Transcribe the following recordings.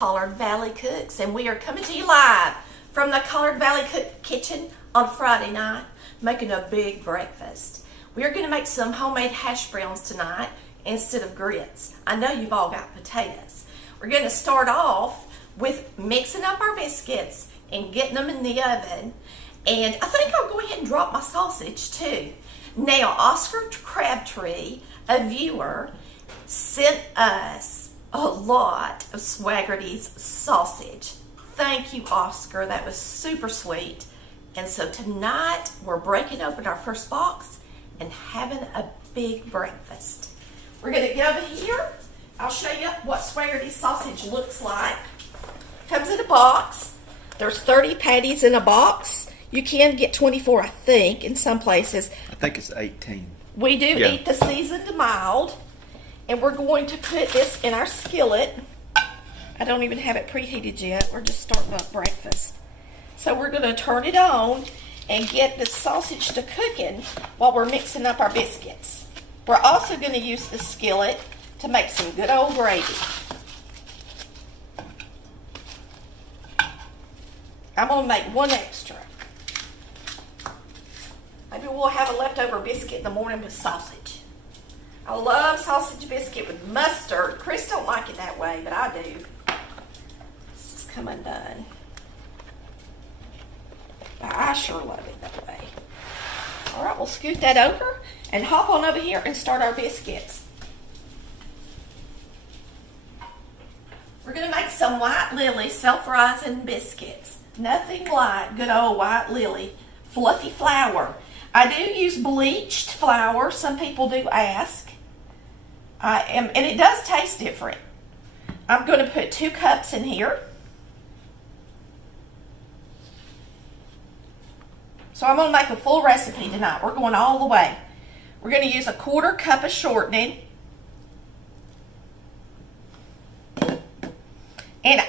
Collard Valley Cooks, and we are coming to you live from the Collard Valley Kitchen on Friday night, making a big breakfast. We are going to make some homemade hash browns tonight instead of grits. I know you've all got potatoes. We're going to start off with mixing up our biscuits and getting them in the oven. And I think I'll go ahead and drop my sausage too. Now, Oscar Crabtree, a viewer, sent us a lot of Swaggerty's sausage. Thank you, Oscar. That was super sweet. And so tonight we're breaking open our first box and having a big breakfast. We're going to get over here. I'll show you what Swaggerty's sausage looks like. Comes in a box. There's 30 patties in a box. You can get 24, I think, in some places. I think it's 18. We do eat the seasoned mild. And we're going to put this in our skillet. I don't even have it preheated yet. We're just starting up breakfast. So we're going to turn it on and get the sausage to cooking while we're mixing up our biscuits. We're also going to use the skillet to make some good old gravy. I'm going to make one extra. Maybe we'll have a leftover biscuit in the morning with sausage. I love sausage biscuit with mustard. Chris don't like it that way, but I do. This is come undone. But I sure love it that way. All right, we'll scoot that over and hop on over here and start our biscuits. We're going to make some White Lily self-rising biscuits. Nothing like good old White Lily fluffy flour. I do use bleached flour. Some people do ask. And it does taste different. I'm going to put 2 cups in here. So I'm going to make a full recipe tonight. We're going all the way. We're going to use a 1/4 cup of shortening. And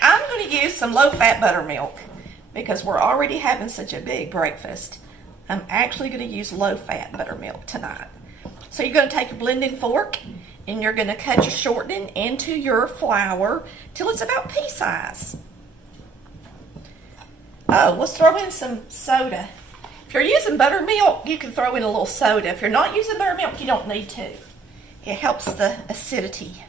I'm going to use some low-fat buttermilk because we're already having such a big breakfast. I'm actually going to use low-fat buttermilk tonight. So you're going to take a blending fork and you're going to cut your shortening into your flour till it's about pea size. Oh, let's throw in some soda. If you're using buttermilk, you can throw in a little soda. If you're not using buttermilk, you don't need to. It helps the acidity.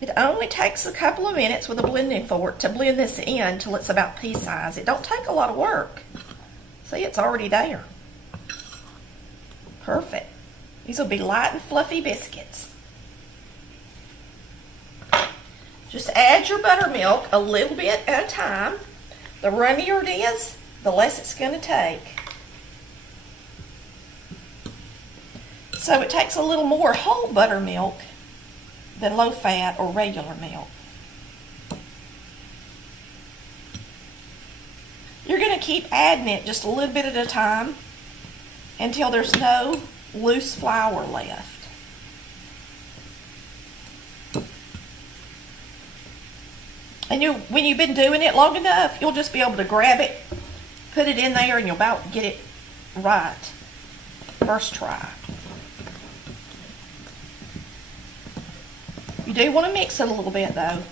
It only takes a couple of minutes with a blending fork to blend this in till it's about pea size. It don't take a lot of work. See, it's already there. Perfect. These will be light and fluffy biscuits. Just add your buttermilk a little bit at a time. The runnier it is, the less it's going to take. So it takes a little more whole buttermilk than low fat or regular milk. You're going to keep adding it just a little bit at a time until there's no loose flour left. And when you've been doing it long enough, you'll just be able to grab it, put it in there, and you'll about get it right first try. You do want to mix it a little bit though.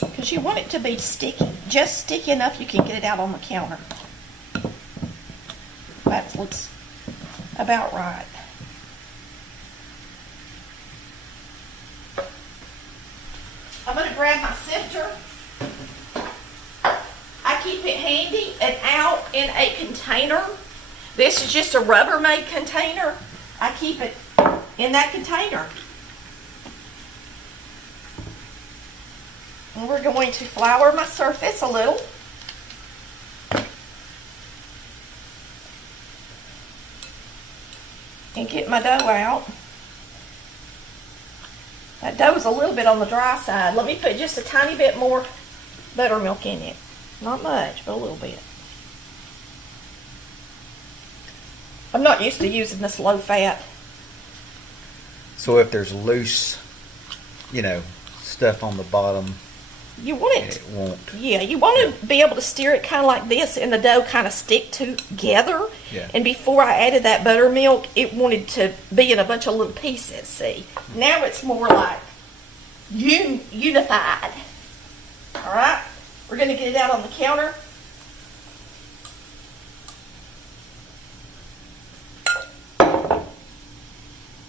Because you want it to be sticky, just sticky enough you can get it out on the counter. That looks about right. I'm going to grab my sifter. I keep it handy and out in a container. This is just a Rubbermaid container. I keep it in that container. And we're going to flour my surface a little. And get my dough out. That dough is a little bit on the dry side. Let me put just a tiny bit more buttermilk in it. Not much, but a little bit. I'm not used to using this low fat. So if there's loose, stuff on the bottom, You want it. It won't. Yeah, you want to be able to stir it kind of like this, and the dough kind of stick together. Yeah. And before I added that buttermilk, it wanted to be in a bunch of little pieces. See, now it's more like unified. All right, we're going to get it out on the counter.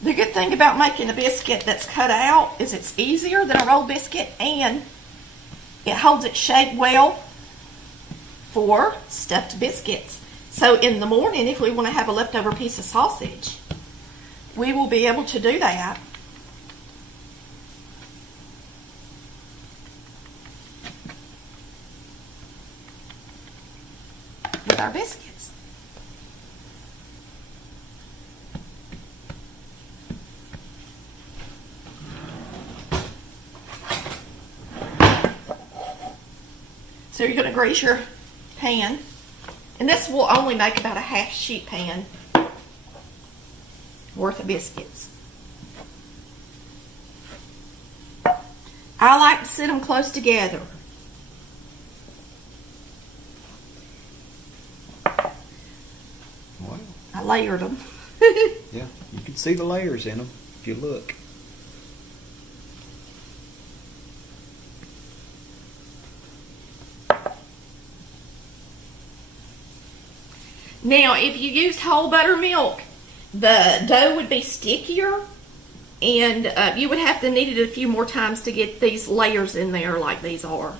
The good thing about making a biscuit that's cut out is it's easier than a rolled biscuit, and it holds its shape well for stuffed biscuits. So in the morning, if we want to have a leftover piece of sausage, we will be able to do that. With our biscuits. So you're going to grease your pan, and this will only make about a half sheet pan worth of biscuits. I like to sit them close together. Wow. I layered them. Yeah, you can see the layers in them if you look. Now, if you used whole buttermilk, the dough would be stickier, and you would have to knead it a few more times to get these layers in there like these are.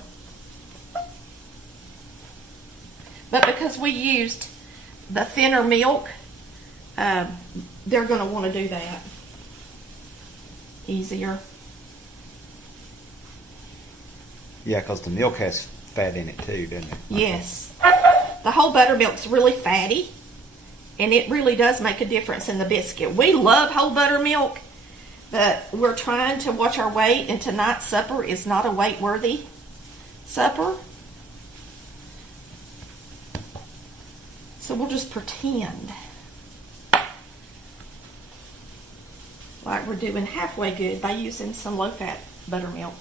But because we used the thinner milk, they're going to want to do that easier. Yeah, because the milk has fat in it too, doesn't it? Yes. The whole buttermilk's really fatty, and it really does make a difference in the biscuit. We love whole buttermilk, but we're trying to watch our weight, and tonight's supper is not a weight-worthy supper. So we'll just pretend like we're doing halfway good by using some low-fat buttermilk.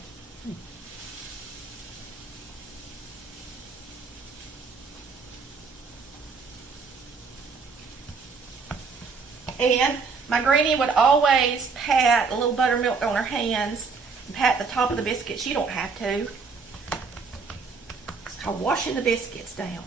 And my granny would always pat a little buttermilk on her hands and pat the top of the biscuits. You don't have to. It's called washing the biscuits down.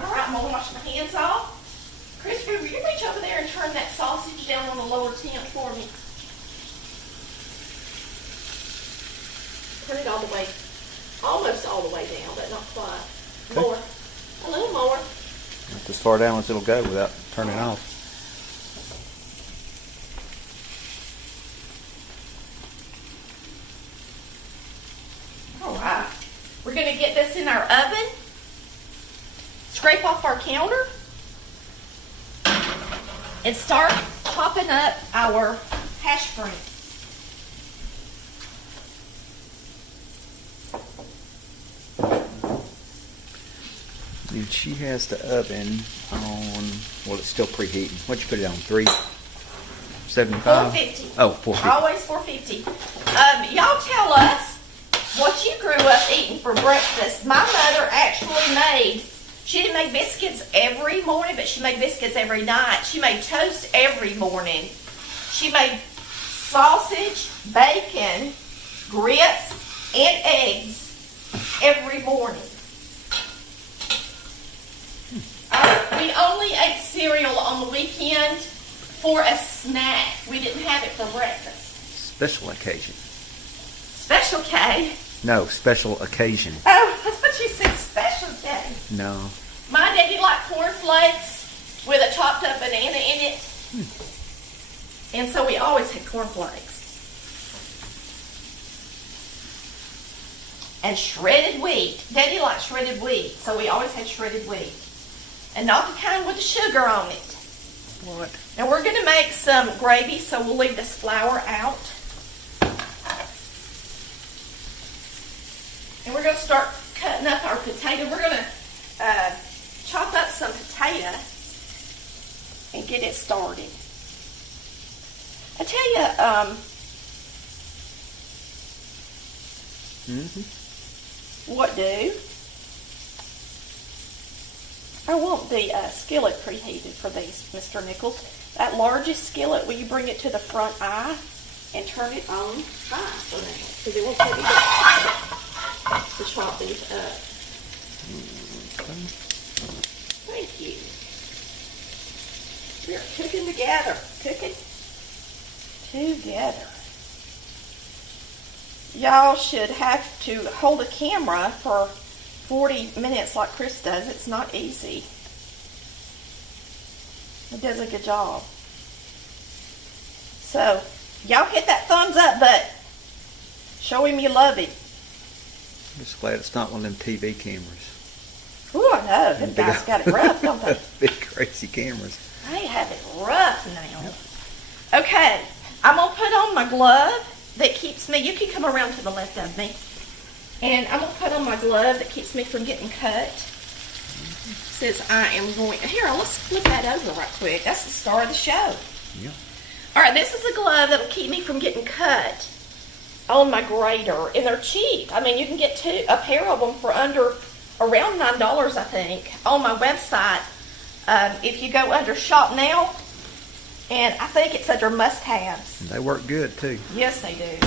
All right, I'm going to wash my hands off. Christopher, will you reach over there and turn that sausage down on the lower temp for me? Turn it all the way, almost all the way down, but not quite. Okay. More. A little more. Not as far down as it'll go without turning off. All right. We're going to get this in our oven. Scrape off our counter. And start popping up our hash browns. And she has the oven on, well, it's still preheating. What'd you put it on? 375? 450. Oh, 450. Always 450. Y'all tell us what you grew up eating for breakfast. My mother actually made, she didn't make biscuits every morning, but she made biscuits every night. She made toast every morning. She made sausage, bacon, grits, and eggs every morning. We only ate cereal on the weekend for a snack. We didn't have it for breakfast. Special occasion. Special K. No, special occasion. Oh, I thought you said special K. No. My daddy liked cornflakes with a chopped up banana in it. And so we always had cornflakes. And shredded wheat. Daddy liked shredded wheat, so we always had shredded wheat. And not the kind with the sugar on it. What? And we're going to make some gravy, so we'll leave this flour out. And we're going to start cutting up our potato. We're going to chop up some potato and get it started. I tell you, what do? I want the skillet preheated for these, Mr. Nichols. That largest skillet, will you bring it to the front eye and turn it on high for now? Because it won't take me to chop these up. Thank you. We're cooking together. Cooking together. Y'all should have to hold a camera for 40 minutes like Chris does. It's not easy. He does a good job. So, y'all hit that thumbs up button. Show him you love him. I'm just glad it's not one of them TV cameras. Ooh, I know. Them guys got it rough, don't they? Big crazy cameras. They have it rough now. Yep. Okay, I'm going to put on my glove that keeps me, you can come around to the left of me. And I'm going to put on my glove that keeps me from getting cut. Says I am going, here, let's flip that over right quick. That's the star of the show. Yeah. All right, this is a glove that will keep me from getting cut on my grater. And they're cheap. I mean, you can get a pair of them for under around $9, I think, on my website. If you go under Shop Now, and I think it's under must-haves. They work good, too. Yes, they do.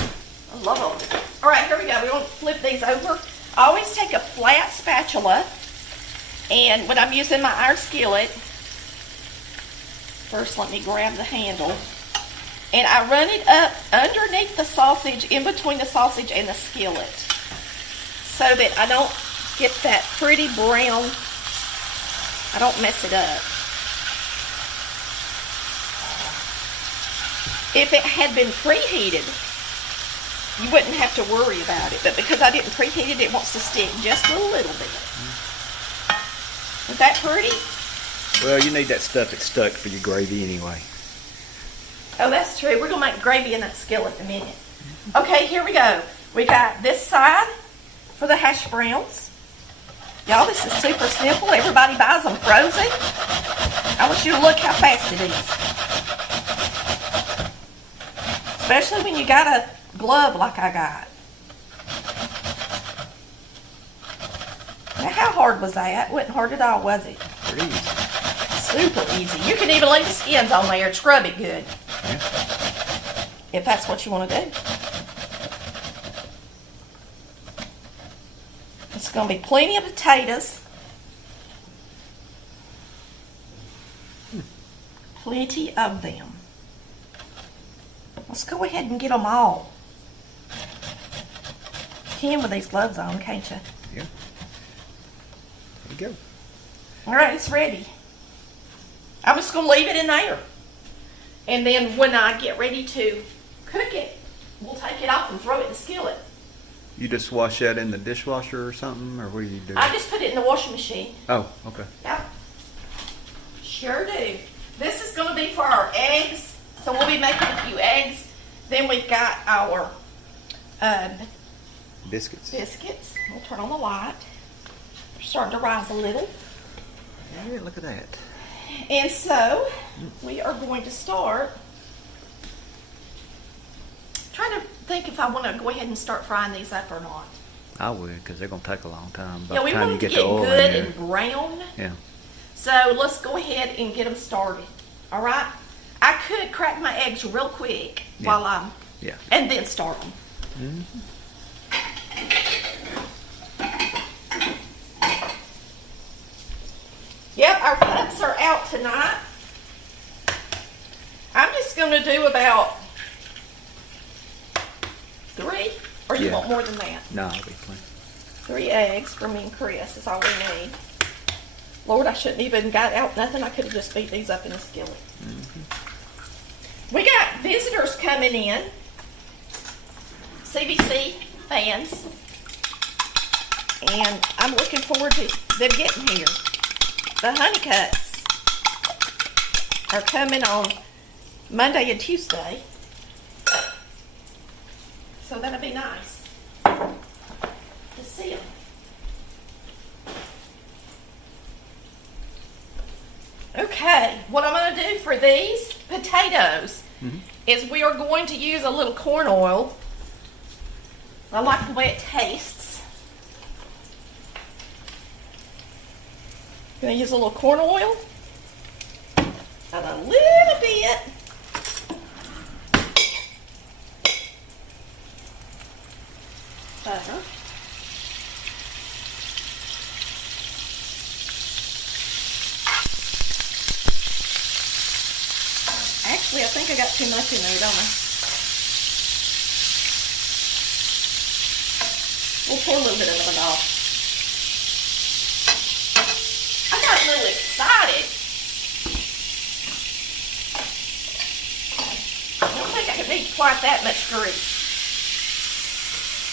I love them. All right, here we go. We're going to flip these over. I always take a flat spatula, and when I'm using my iron skillet, first let me grab the handle, and I run it up underneath the sausage, in between the sausage and the skillet, so that I don't get that pretty brown, I don't mess it up. If it had been preheated, you wouldn't have to worry about it. But because I didn't preheat it, it wants to stick just a little bit. Isn't that pretty? Well, you need that stuff that's stuck for your gravy anyway. Oh, that's true. We're going to make gravy in that skillet in a minute. Okay, here we go. We got this side for the hash browns. Y'all, this is super simple. Everybody buys them frozen. I want you to look how fast it is. Especially when you got a glove like I got. Now, how hard was that? It wasn't hard at all, was it? Pretty easy. Super easy. You can even leave the skins on there and scrub it good. Yeah. If that's what you want to do. It's going to be plenty of potatoes. Plenty of them. Let's go ahead and get them all. You can with these gloves on, can't you? Yeah. There you go. All right, it's ready. I'm just going to leave it in there. And then when I get ready to cook it, we'll take it off and throw it in the skillet. You just wash that in the dishwasher or something, or what do you do? I just put it in the washing machine. Oh, okay. Yep. Sure do. This is going to be for our eggs. So we'll be making a few eggs. Then we've got our Biscuits. We'll turn on the light. They're starting to rise a little. Yeah, look at that. And so we are going to start. Trying to think if I want to go ahead and start frying these up or not. I would, because they're going to take a long time. By Yeah, the we time want you them to get get the oil good in and there. brown. Yeah. So let's go ahead and get them started. All right? I could crack my eggs real quick while I'm, and then start them. Yep, our cups are out tonight. I'm just going to do about 3, or you want more than that? No, I'll be plenty. 3 eggs for me and Chris is all we need. Lord, I shouldn't even got out nothing. I could have just beat these up in a skillet. We got visitors coming in. CBC fans. And I'm looking forward to them getting here. The Honeycuts are coming on Monday and Tuesday. So that'll be nice to see them. Okay, what I'm going to do for these potatoes is we are going to use a little corn oil. I like the way it tastes. Gonna use a little corn oil and a little bit butter. Actually, I think I got too much in there, don't I? We'll pour a little bit of it off. I got a little excited. I don't think I could need quite that much grease.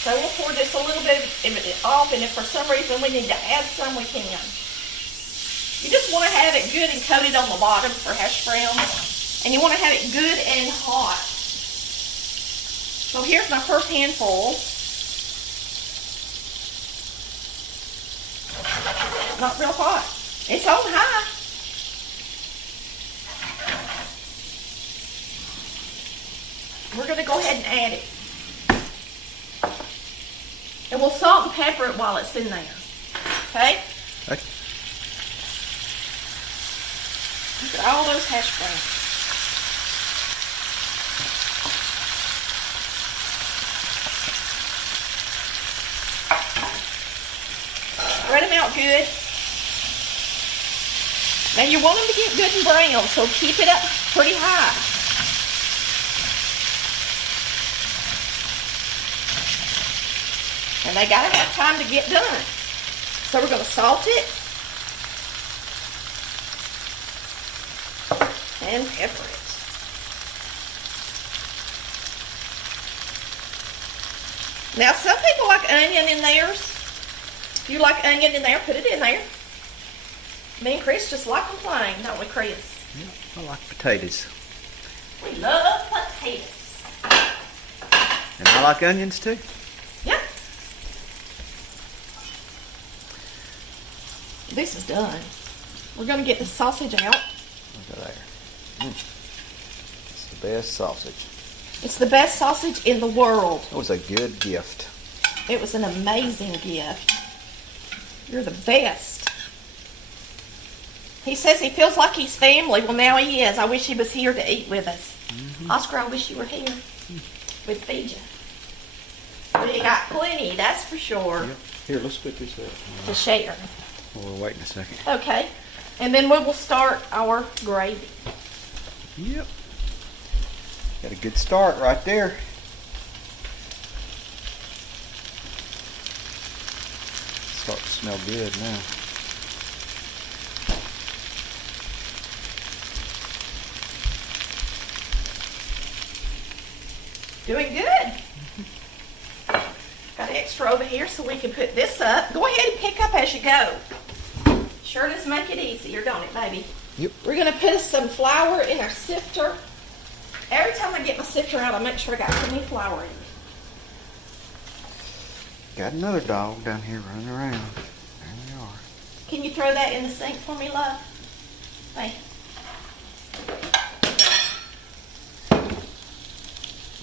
So we'll pour just a little bit of it off, and if for some reason we need to add some, we can. You just want to have it good and coated on the bottom for hash browns. And you want to have it good and hot. So here's my first handful. Not real hot. It's on high. We're going to go ahead and add it. And we'll salt and pepper it while it's in there. Okay? Okay. Look at all those hash browns. Spread them out good. Now you want them to get good and brown, so keep it up pretty high. And they gotta have time to get done. So we're gonna salt it and pepper it. Now some people like onion in theirs. If you like onion in there, put it in there. Me and Chris just like them plain, don't we, Chris? Yeah, I like potatoes. We love potatoes. And I like onions too. Yeah. This is done. We're going to get the sausage out. Look at there. It's the best sausage. It's the best sausage in the world. It was a good gift. It was an amazing gift. You're the best. He says he feels like he's family. Well, now he is. I wish he was here to eat with us. Oscar, I wish you were here. We'd feed you. But you got plenty, that's for sure. Yep. Here, let's put this up. To share. Well, we're waiting a second. Okay. And then we will start our gravy. Yep. Got a good start right there. Starting to smell good now. Doing good. Got extra over here so we can put this up. Go ahead and pick up as you go. Sure does make it easier, don't it, baby? Yep. We're going to put some flour in our sifter. Every time I get my sifter out, I make sure I got plenty of flour in it. Got another dog down here running around. There they are. Can you throw that in the sink for me, love? Thank you.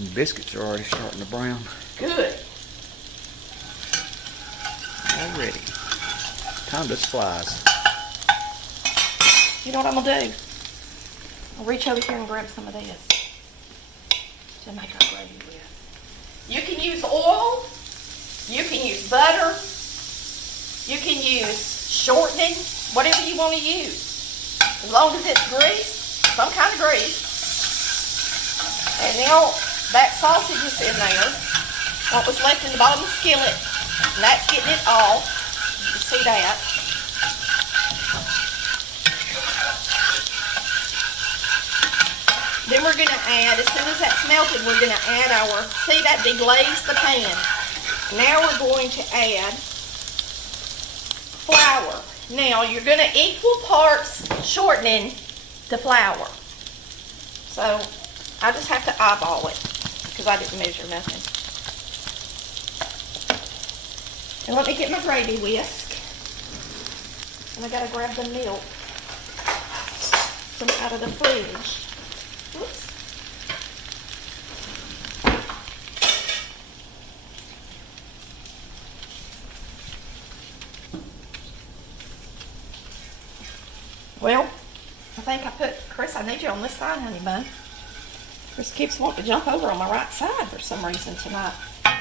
The biscuits are already starting to brown. Good. Already. Time just flies. You know what I'm going to do? I'll reach over here and grab some of this to make our gravy with. You can use oil. You can use butter. You can use shortening. Whatever you want to use. As long as it's grease, some kind of grease. And now that sausage is in there. What was left in the bottom of the skillet. And that's getting it off. You see that. Then we're going to add, as soon as that's melted, we're going to add our, see that deglazed the pan. Now we're going to add flour. Now you're going to equal parts shortening to flour. So I just have to eyeball it because I didn't measure nothing. And let me get my gravy whisk. And I got to grab the milk from out of the fridge. Whoops. Well, I think I put, Chris, I need you on this side, honey bun. Chris keeps wanting to jump over on my right side for some reason tonight. I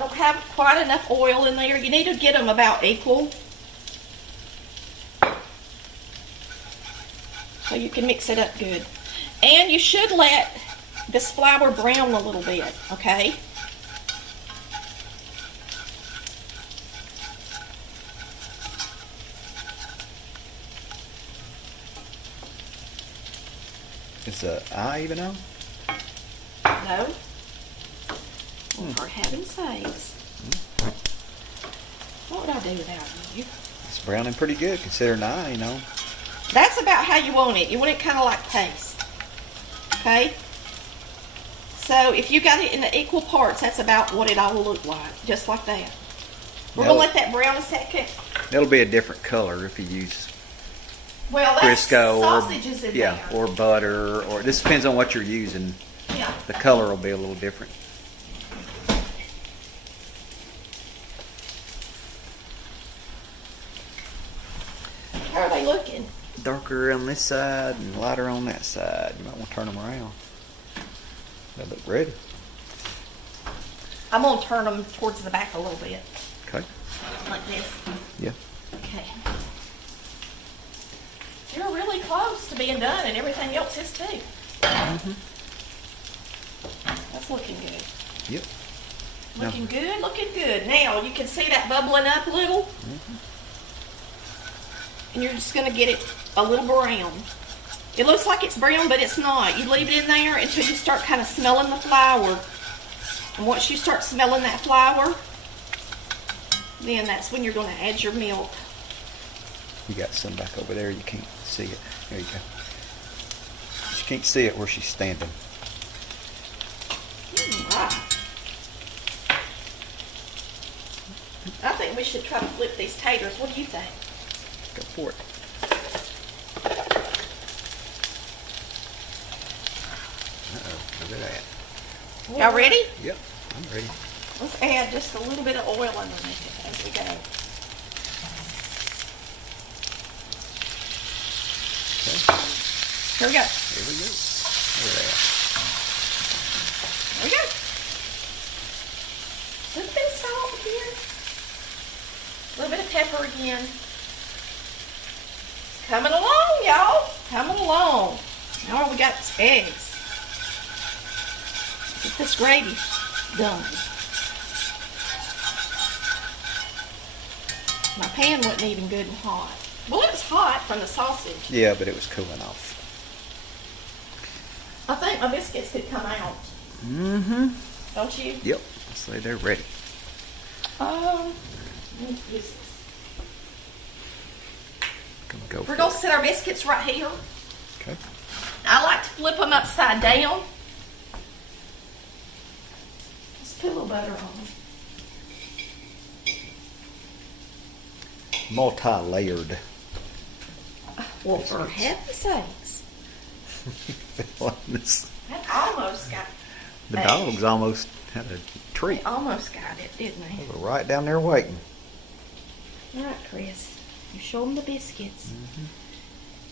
don't have quite enough oil in there. You need to get them about equal, so you can mix it up good. And you should let this flour brown a little bit, okay? Is the eye even on? No. For heaven's sakes. What would I do without you? It's browning pretty good considering the eye, you know. That's about how you want it. You want it kind of like paste. Okay? So if you got it in the equal parts, that's about what it all will look like. Just like that. We're going to let that brown a second. It'll be a different color if you use Well, that's Crisco sausages in there. or butter, or this depends on what you're using. Yeah. The color will be a little different. How are they looking? Darker on this side and lighter on that side. You might want to turn them around. They look ready. I'm going to turn them towards the back a little bit. Okay. Like this. Yeah. Okay. You're really close to being done, and everything else is too. That's looking good. Yep. Looking good, looking good. Now, you can see that bubbling up a little. And you're just going to get it a little brown. It looks like it's brown, but it's not. You leave it in there until you start kind of smelling the flour. And once you start smelling that flour, then that's when you're going to add your milk. You got some back over there. You can't see it. There you go. You can't see it where she's standing. Right. I think we should try to flip these taters. What do you think? Go for it. Uh-oh. Look at that. Y'all ready? Yep. I'm ready. Let's add just a little bit of oil underneath it as we go. Okay. Here we go. Here we go. Look at that. There we go. A little bit of salt again. A little bit of pepper again. Coming along, y'all. Coming along. Now we got eggs. Get this gravy done. My pan wasn't even good and hot. Well, it was hot from the sausage. Yeah, but it was cooling off. I think my biscuits could come out. Don't you? Yep. So they're ready. Let me use this. Go We're for going it. to set our biscuits right here. Okay. I like to flip them upside down. Just put a little butter on them. Multi-layered. Well, for heaven's sakes. That almost got The dogs almost had a treat. They almost got it, didn't they? They were right down there waiting. All right, Chris. You show them the biscuits.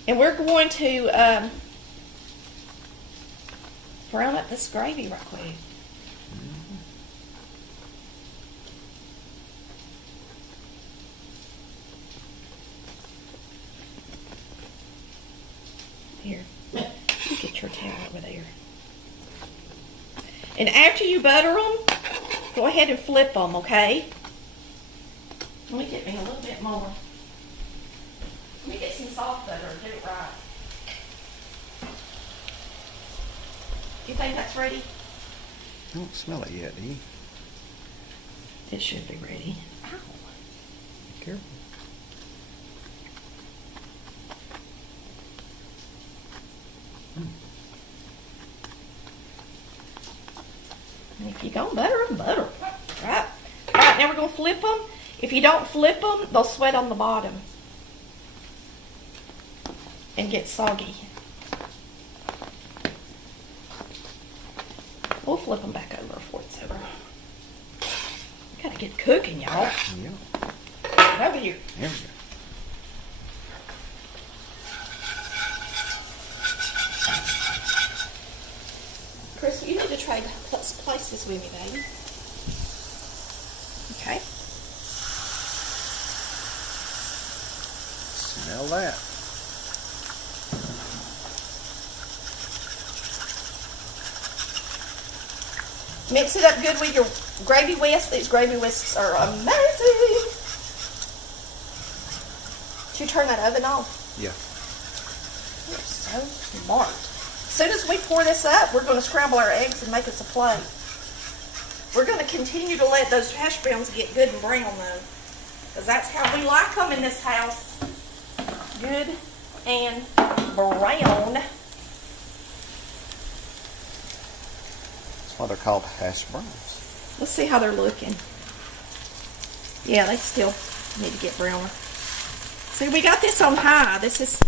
And we're going to brown up this gravy right quick. Here, you get your towel over there. And after you butter them, go ahead and flip them, okay? Let me get me a little bit more. Let me get some soft butter and do it right. You think that's ready? I don't smell it yet, do you? It should be ready. Ow. Careful. And if you're going to butter them, butter them. Right? All right, now we're going to flip them. If you don't flip them, they'll sweat on the bottom and get soggy. We'll flip them back over before it's over. We gotta get cooking, y'all. Yeah. Over here. There we go. this with me, baby. Okay. Smell that. Mix it up good with your gravy whisk. These gravy whisks are amazing. Did you turn that oven off? Yeah. You're so smart. As soon as we pour this up, we're going to scramble our eggs and make us a plate. We're going to continue to let those hash browns get good and brown though, because that's how we like them in this house. Good and brown. That's why they're called hash browns. Let's see how they're looking. Yeah, they still need to get browner. See, we got this on high. This is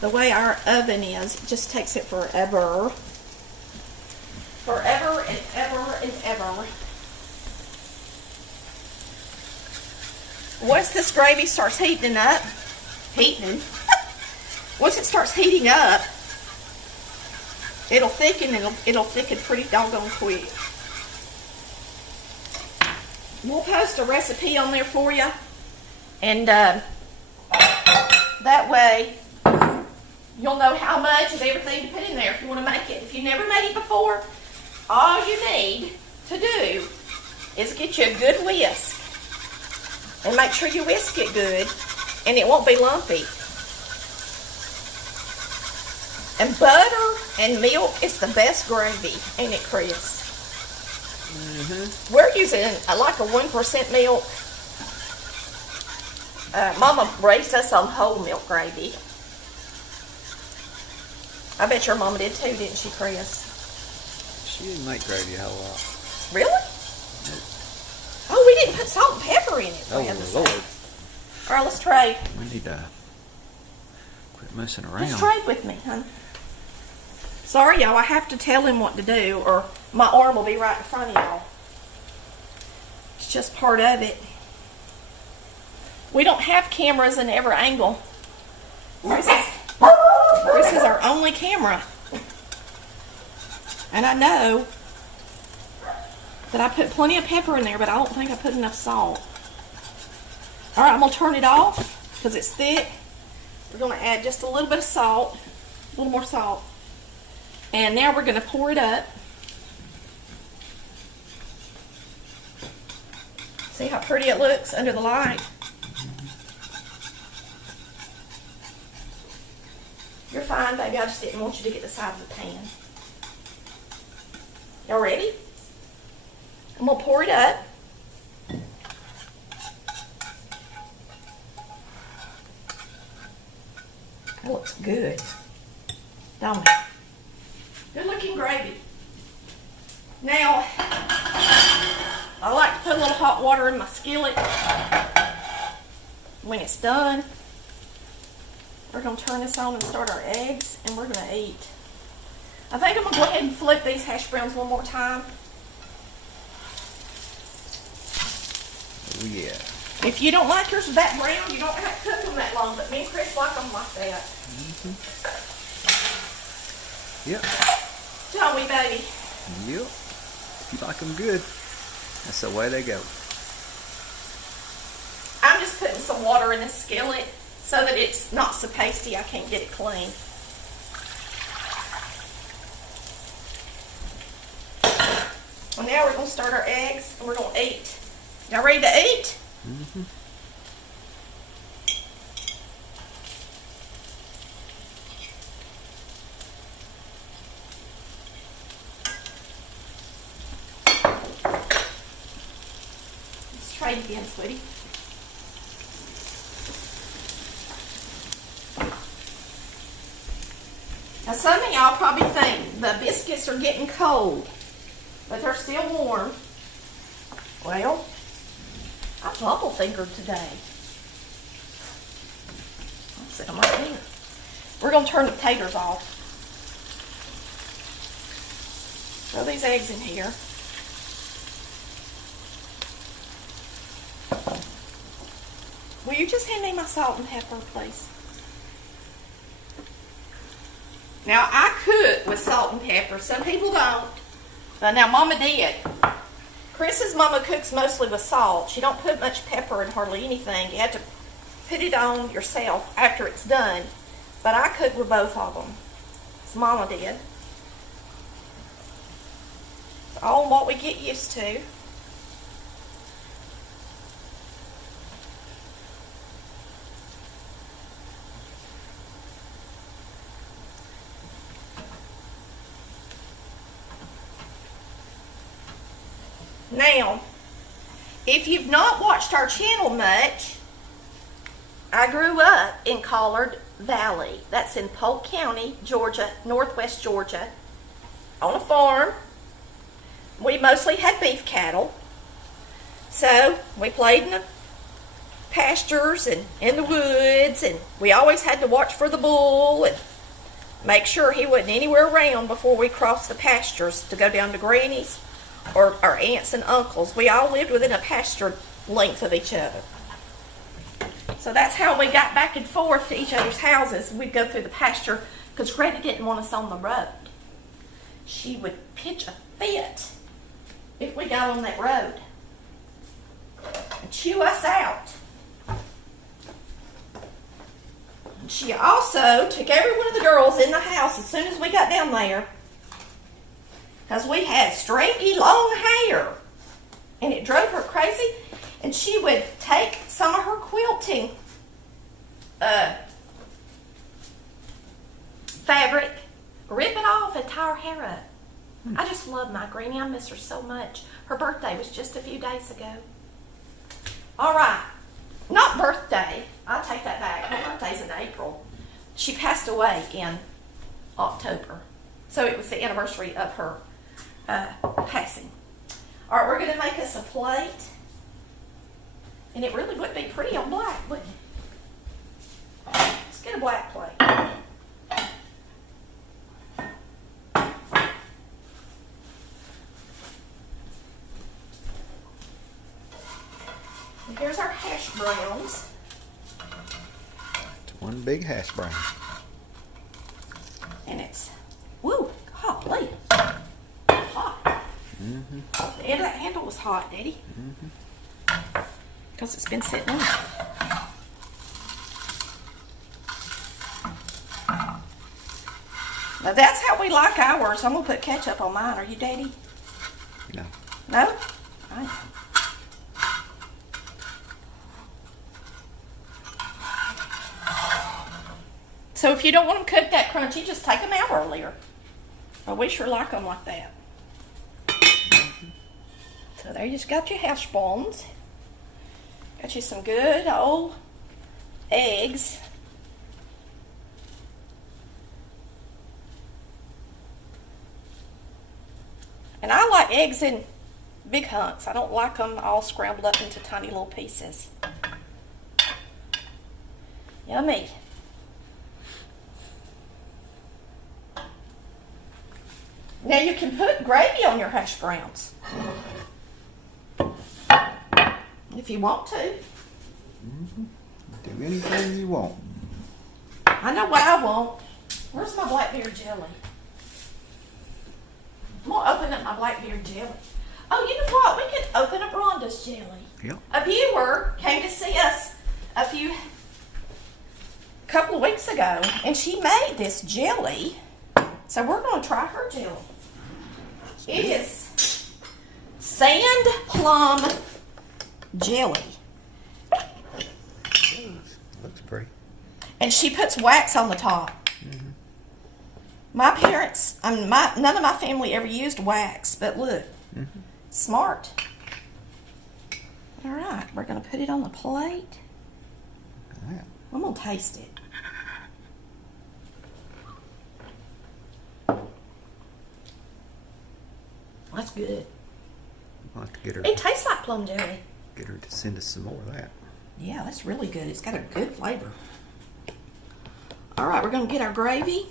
the way our oven is. It just takes it forever. Forever and ever and ever. Once this gravy starts heating up, once it starts heating up, it'll thicken and it'll thicken pretty doggone quick. We'll post a recipe on there for you, and that way you'll know how much of everything to put in there if you want to make it. If you've never made it before, all you need to do is get you a good whisk, and make sure you whisk it good, and it won't be lumpy. And butter and milk is the best gravy, ain't it, Chris? Mm-hmm. We're using like a 1% milk. Mama raised us on whole milk gravy. I bet your mama did too, didn't she, Chris? She didn't make gravy a whole lot. Really? Nope. Oh, we didn't put salt and pepper in it. Oh, Lord. All right, let's trade. We need to quit messing around. Let's trade with me, honey. Sorry, y'all, I have to tell him what to do, or my arm will be right in front of y'all. It's just part of it. We don't have cameras in every angle. This is our only camera. And I know that I put plenty of pepper in there, but I don't think I put enough salt. All right, I'm going to turn it off because it's thick. We're going to add just a little bit of salt, a little more salt. And now we're going to pour it up. See how pretty it looks under the light? You're fine, baby. I just didn't want you to get the side of the pan. Y'all ready? I'm going to pour it up. It looks good. Don't it? Good looking gravy. Now, I like to put a little hot water in my skillet. When it's done, we're going to turn this on and start our eggs, and we're going to eat. I think I'm going to go ahead and flip these hash browns one more time. Oh, yeah. If you don't like yours that brown, you don't have to cook them that long, but me and Chris like them like that. Mm-hmm. Yep. Don't we, baby? Yep. If you like them good, that's the way they go. I'm just putting some water in this skillet so that it's not so pasty I can't get it clean. Well, now we're going to start our eggs and we're going to eat. Y'all ready to eat? Mm-hmm. Let's try it again, sweetie. Now, some of y'all probably think the biscuits are getting cold, but they're still warm. Well, I bubble fingered today. I'll sit them right here. We're going to turn the potatoes off. Throw these eggs in here. Will you just hand me my salt and pepper, please? Now, I cook with salt and pepper. Some people don't. Now, Mama did. Chris's mama cooks mostly with salt. She don't put much pepper in hardly anything. You have to put it on yourself after it's done. But I cook with both of them. So Mama did. It's all what we get used to. Now, if you've not watched our channel much, I grew up in Collard Valley. That's in Polk County, Georgia, northwest Georgia, on a farm. We mostly had beef cattle. So we played in the pastures and in the woods, and we always had to watch for the bull and make sure he wasn't anywhere around before we crossed the pastures to go down to Granny's or our aunts and uncles. We all lived within a pasture length of each other. So that's how we got back and forth to each other's houses. We'd go through the pasture because Granny didn't want us on the road. She would pitch a fit if we got on that road and chew us out. And she also took every one of the girls in the house as soon as we got down there, because we had stringy long hair and it drove her crazy. And she would take some of her quilting fabric, rip it off, and tie her hair up. I just love my Granny. I miss her so much. Her birthday was just a few days ago. All right. Not birthday. I'll take that back. Her birthday's in April. She passed away in October. So it was the anniversary of her passing. All right, we're going to make us a plate. And it really would be pretty on black, wouldn't it? Let's get a black plate. And here's our hash browns. It's one big hash brown. And it's, woo, golly, hot. Mm-hmm. The end of that handle was hot, Daddy. Mm-hmm. Because it's been sitting on. Now that's how we like ours. I'm going to put ketchup on mine. Are you, Daddy? No. No? I am. So if you don't want them cooked that crunchy, just take them out earlier. But we sure like them like that. So there you just got your hash browns. Got you some good old eggs. And I like eggs in big hunks. I don't like them all scrambled up into tiny little pieces. Yummy. Now you can put gravy on your hash browns. If you want to. Mm-hmm. Do anything you want. I know what I want. Where's my blackberry jelly? I'm going to open up my blackberry jelly. Oh, you know what? We could open up Rhonda's jelly. Yep. A viewer came to see us couple of weeks ago, and she made this jelly. So we're going to try her jelly. It is sand plum jelly. Looks pretty. And she puts wax on the top. Mm-hmm. My parents, none of my family ever used wax, but look, Mm-hmm. smart. All right, we're going to put it on the plate. Yeah. I'm going to taste it. That's good. We'll have to get her. It tastes like plum jelly. Get her to send us some more of that. Yeah, that's really good. It's got a good flavor. All right, we're going to get our gravy.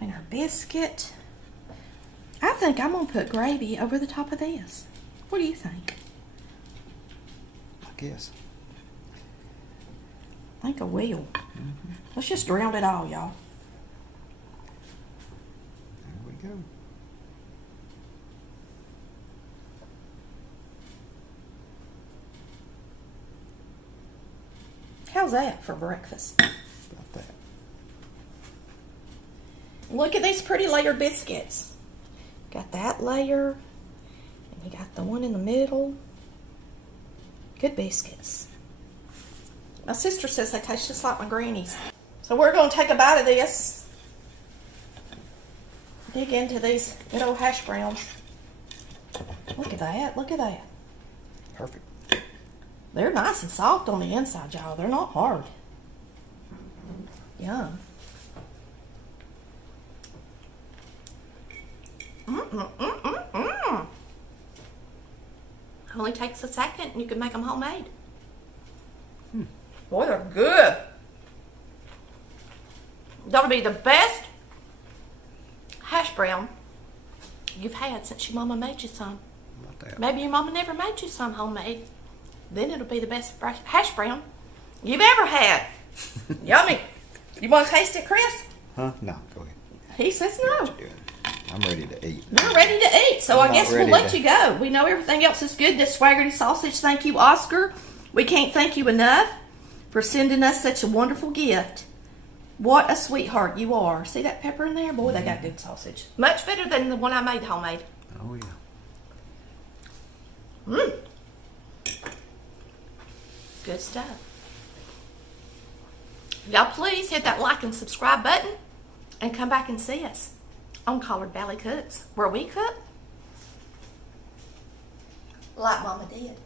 And our biscuit. I think I'm going to put gravy over the top of this. What do you think? I guess. think I will. Let's just drown it all, y'all. There we go. How's that for breakfast? About that. Look at these pretty layered biscuits. Got that layer, and we got the one in the middle. Good biscuits. My sister says they taste just like my granny's. So we're going to take a bite of this. Dig into these good old hash browns. Look at that. Look at that. Perfect. They're nice and soft on the inside, y'all. They're not hard. Yum. Only takes a second and you can make them homemade. Boy, they're good. That'll be the best hash brown you've had since your mama made you some. About that. Maybe your mama never made you some homemade. Then it'll be the best hash brown you've ever had. Yummy. You want to taste it, Chris? Huh? No, go ahead. He says no. What you doing? I'm ready to eat. You're ready to eat, so I'm I guess not we'll ready let to- you go. We know everything else is good. This Swaggerty sausage, thank you, Oscar. We can't thank you enough for sending us such a wonderful gift. What a sweetheart you are. See that pepper in there? Boy, they got good sausage. Much better than the one I made homemade. Oh, yeah. Good stuff. Y'all please hit that like and subscribe button and come back and see us on Collard Valley Cooks, where we cook like Mama did.